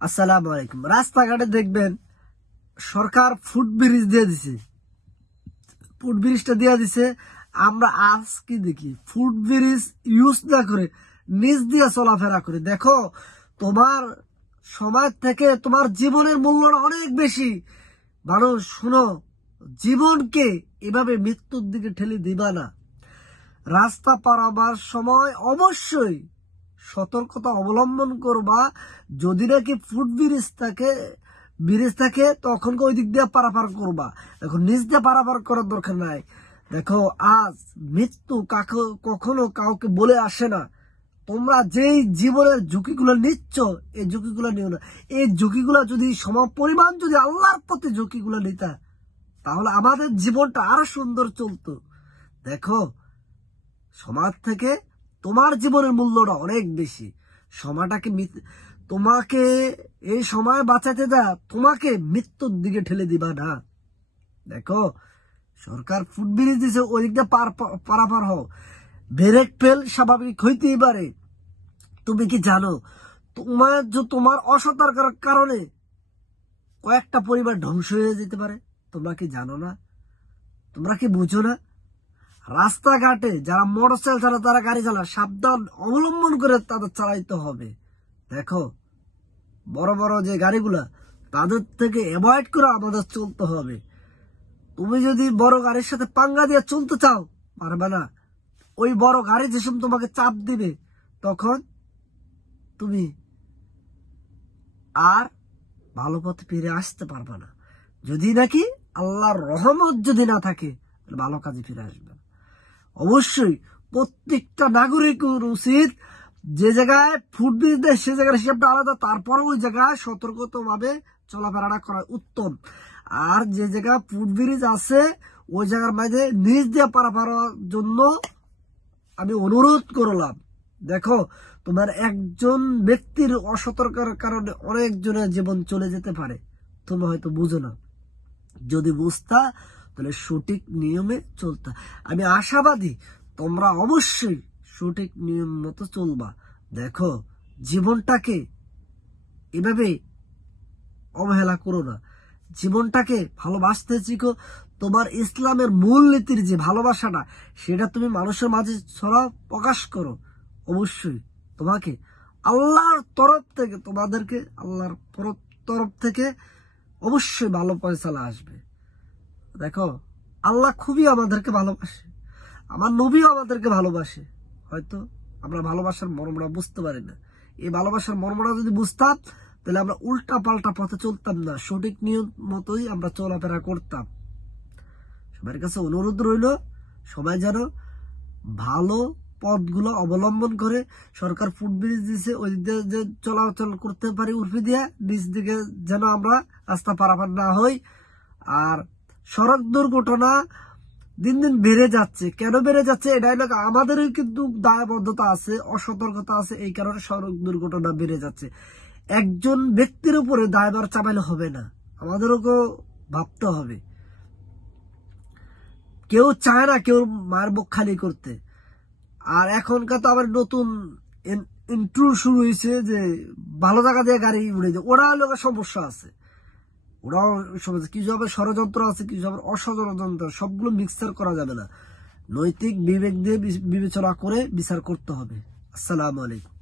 আসসালামু আলাইকুম। রাস্তাঘাটে দেখবেন সরকার ফুটব্রিজ দিয়ে দিছে, ফুটব্রিজটা দিয়ে দিছে। আমরা আজ কি দেখি, ফুটব্রিজ ইউজ না করে নিচ দিয়ে চলাফেরা করি। দেখো, তোমার সমাজ থেকে তোমার জীবনের মূল্যটা অনেক বেশি। মানুষ শুনো, জীবনকে এভাবে মৃত্যুর দিকে ঠেলে দিবা না। রাস্তা পারাবার সময় অবশ্যই সতর্কতা অবলম্বন করবা। যদি নাকি ব্রিজ থাকে তখন ওই দিক দিয়ে পারাপার করবা, এখন নিচ দিয়ে পারাপার করার দরকার নাই। দেখো, আজ মৃত্যু কখনো কাউকে বলে আসে না। তোমরা যেই জীবনের ঝুঁকিগুলো নিচ্ছ, এই ঝুঁকিগুলো নিও না। এই ঝুঁকিগুলো যদি সমপরিমাণ যদি আল্লাহর প্রতি ঝুঁকিগুলো নিতা, তাহলে আমাদের জীবনটা আরো সুন্দর চলতো। দেখো, সমাজ থেকে তোমার জীবনের মূল্যটা অনেক বেশি। তোমাকে এই সময় বাঁচাতে তোমাকে মৃত্যুর দিকে ঠেলে দিবা না। দেখো, সরকার ফুটব্রিজ দিছে, ওই দিকটা পারাপার হও। ব্রেক ফেল স্বাভাবিক হইতেই পারে। তুমি কি জানো, তোমার অসতর্কতার কারণে কয়েকটা পরিবার ধ্বংস হয়ে যেতে পারে? তোমরা কি জানো না? তোমরা কি বুঝো না? রাস্তাঘাটে যারা মোটরসাইকেল চালায়, তারা গাড়ি চালায়, সাবধান অবলম্বন করে তাদের চালাইতে হবে। দেখো, বড় বড় যে গাড়িগুলা, তাদের থেকে অ্যাভয়েড করে আমাদের চলতে হবে। তুমি যদি বড় গাড়ির সাথে পাঙ্গা দিয়ে চলতে চাও, পারবে না। ওই বড় গাড়ি যে সময় তোমাকে চাপ দিবে, তখন তুমি আর ভালো পথে ফিরে আসতে পারবে না। যদি নাকি আল্লাহর রহমত যদি না থাকে, ভালো কাজে ফিরে আসবে। অবশ্যই প্রত্যেকটা নাগরিকের উচিত, যে জায়গায় ফুটব্রিজ দেয় সে জায়গার হিসাবটা আলাদা, তারপরে ওই জায়গায় সতর্কভাবে চলাফেরাটা করা উত্তম। আর যে জায়গায় ফুটব্রিজ আছে, ওই জায়গার মাঝে নিচ দিয়ে পারাপারের জন্য আমি অনুরোধ করলাম। দেখো, তোমার একজন ব্যক্তির অসতর্কতার কারণে অনেকজনের জীবন চলে যেতে পারে। তুমি হয়তো বুঝো না। যদি বুঝতা, তাহলে সঠিক নিয়মে চলতা। আমি আশাবাদী তোমরা অবশ্যই সঠিক নিয়ম মতো চলবা। দেখো, জীবনটাকে এভাবে অবহেলা করো না। জীবনটাকে ভালোবাসতে শিখো। তোমার ইসলামের মূল নীতির যে ভালোবাসাটা, সেটা তুমি মানুষের মাঝে ছড়াও, প্রকাশ করো। অবশ্যই তোমাকে আল্লাহর তরফ থেকে অবশ্যই ভালো ফয়সালা আসবে। দেখো, আল্লাহ খুবই আমাদেরকে ভালোবাসে, আমার নবীও আমাদেরকে ভালোবাসে। হয়তো আমরা ভালোবাসার মর্মটা বুঝতে পারি না। এই ভালোবাসার মর্মটা যদি বুঝতাম, তাহলে আমরা উল্টা পাল্টা পথে চলতাম না, সঠিক নিয়ম মতোই আমরা চলাফেরা করতাম। সবার কাছে অনুরোধ রইল, সবাই যেন ভালো পথগুলো অবলম্বন করে। সরকার ফুটব্রিজ দিছে, ওই দিক দিয়ে চলাচল করতে পারি, উর্ফি দিয়া নিচ দিকে যেন আমরা রাস্তা পারাপার না হই। আর সড়ক দুর্ঘটনা দিন দিন বেড়ে যাচ্ছে। কেন বেড়ে যাচ্ছে? এটাই লোক আমাদেরই কিন্তু দায়বদ্ধতা আছে, অসতর্কতা আছে, এই কারণে সড়ক দুর্ঘটনা বেড়ে যাচ্ছে। একজন ব্যক্তির উপরে দায়ভার চাপাইলে হবে না, আমাদেরকে ভাবতে হবে। কেউ চায় না কেউ মায়ের বুক খালি করতে। আর এখনকার তো আবার নতুন ইন্ট্রো শুরু হয়েছে, যে ভালো জায়গা দিয়ে গাড়ি উড়ে যায়। ওরা লোকের সমস্যা আছে, ওরাও সমস্যা। কিছু আবার ষড়যন্ত্র আছে, কিছু আবার অষড়যন্ত্র। সবগুলো মিক্সার করা যাবে না। নৈতিক বিবেক দিয়ে বিবেচনা করে বিচার করতে হবে। আসসালামু আলাইকুম।